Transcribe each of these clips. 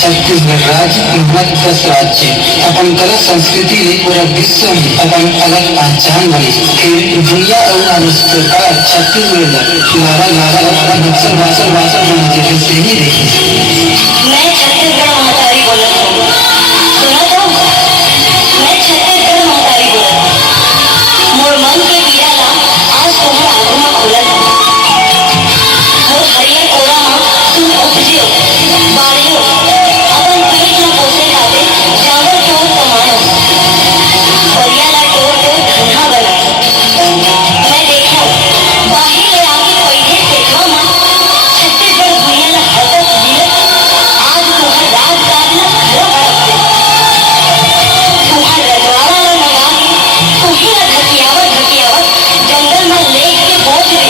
छत्तीसगढ़ राज्य भारत का राज्य अपन कला संस्कृति पूरा विश्व में अपन अलग पहचान बनी। फिर दुनिया और सरकार छत्तीसगढ़ नारा नारा नारा बक्सर भाषण भाषण बनी से ही देखी। मैं छत्तीसगढ़ महातारी बोला हूँ, सुना तो मैं छत्तीसगढ़ महातारी बोला हूँ। मोर मन के पीड़ा ला आज तुम्हारा आगू में खोला था। मोर हरियर कोरा माँ तुम उपजियो बाड़ियो अपन पेट न पोसे खाते चावल चोर कमायो बरिया ला टोर टोर धन्हा बनाए। मैं देखो बाहर ले आके पैठे देखो माँ छत्तीसगढ़ भुइया ला हदत दिलत आज तुम्हार राज गादला घर बड़कते तुम्हार रजवाड़ा ला लगा के तुम्ही ला धकियावत धकियावत जंगल में लेट के बोझ दे।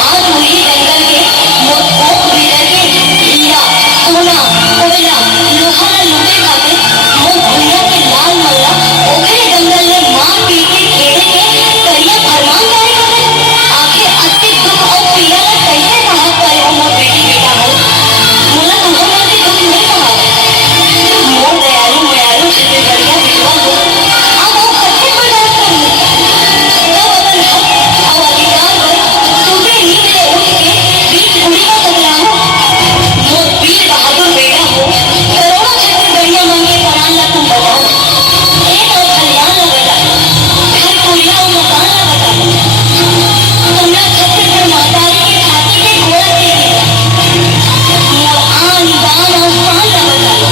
आज वही जंगल के मोर कोक भीतर के हीरा सोना कोयला लोहा ला लूटे खाते मोर भुइया के लाल मल्ला ओखरे जंगल में मार पीट के खेड़े के करिया फरमान जारी करते। आखिर अति दुख और पीड़ा ला कैसे सहत करे हो मोर बेटी बेटा हो। मोला तुम्हार मन के दुख नहीं कहा मोर दयालु मयालु छत्तीसगढ़िया विधवा हो अब वो कैसे बर्दाश्त करूं। तब अपन हक और अधिकार पर सुबह नींद से उठ के बीच बुढ़ी का तकलाहूं। मोर वीर बहादुर बेटा हो करोड़ों छत्तीसगढ़िया मन के प्राण ला तुम बचाओ। एक और कल्याण ला बचाओ घर कुरिया और मकान ला बचाओ। हमरा छत्तीसगढ़ महातारी के छाती पे घोड़ा दे दिया मोर आन बान और शान ला बचाओ।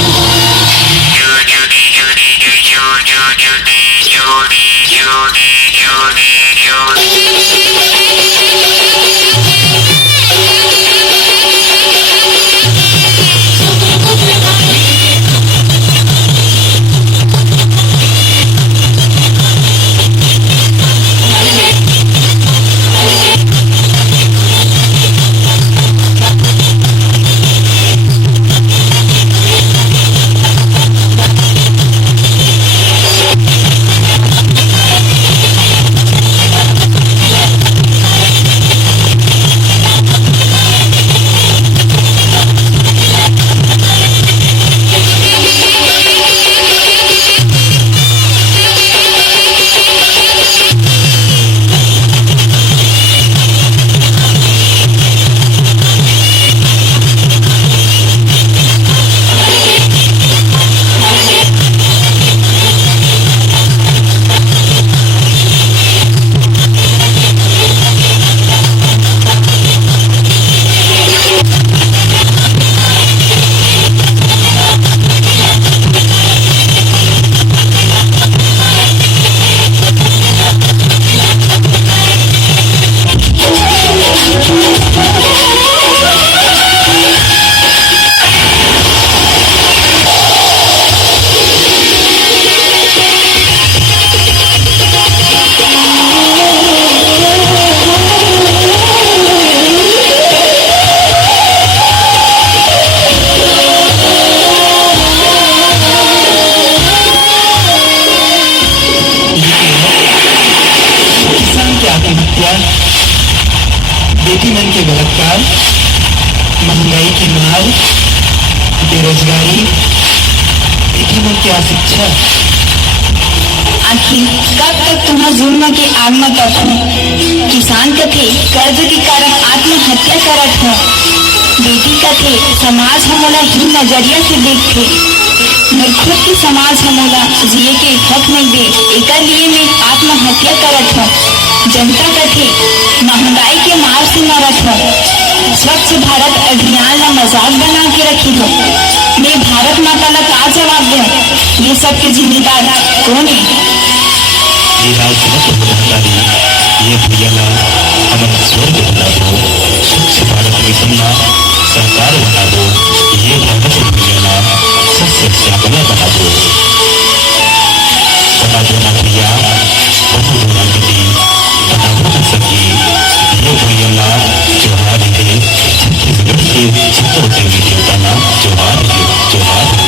बेटी मन के बलात्कार, महंगाई की मार, बेरोजगारी, बेटी मन की अशिक्षा आखिर कब तक तुम्हारा जुर्म के आग में तपू। किसान कथे कर्ज के कारण आत्महत्या करत हो। बेटी कथे समाज हमोला ही नजरिया से देखते। मैं खुद की समाज हमोला जिए के हक नहीं दे, एक लिए मैं आत्महत्या करत हो। जनता कथे महंगाई के मार से मरत हो। स्वच्छ भारत अभियान ला मजाक बना के रखी हो। मैं भारत माता ला का जवाब दूं? ये सब के जिम्मेदार कौन है? ये भैया अमर स्वर्ग बना दो, स्वच्छ भारत मिशन सरकार बना दो। ये भारत भैया सस्य श्यामला बना दो ना भैया, बहु गुना गति बना हो सके। ये भैया त्योहार है छत्तीसगढ़ के चित्तौड़ देवी देवता ना त्योहार है।